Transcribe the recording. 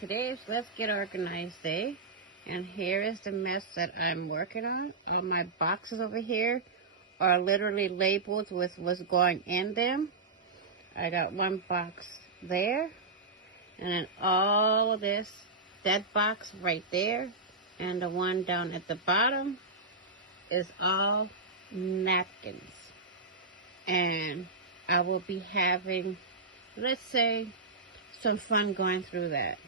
Today is Let's Get Organized Day, and here is the mess that I'm working on. All my boxes over here are literally labeled with what's going in them. I got one box there, and then all of this, that box right there, and the one down at the bottom is all napkins. And I will be having, let's say, some fun going through that.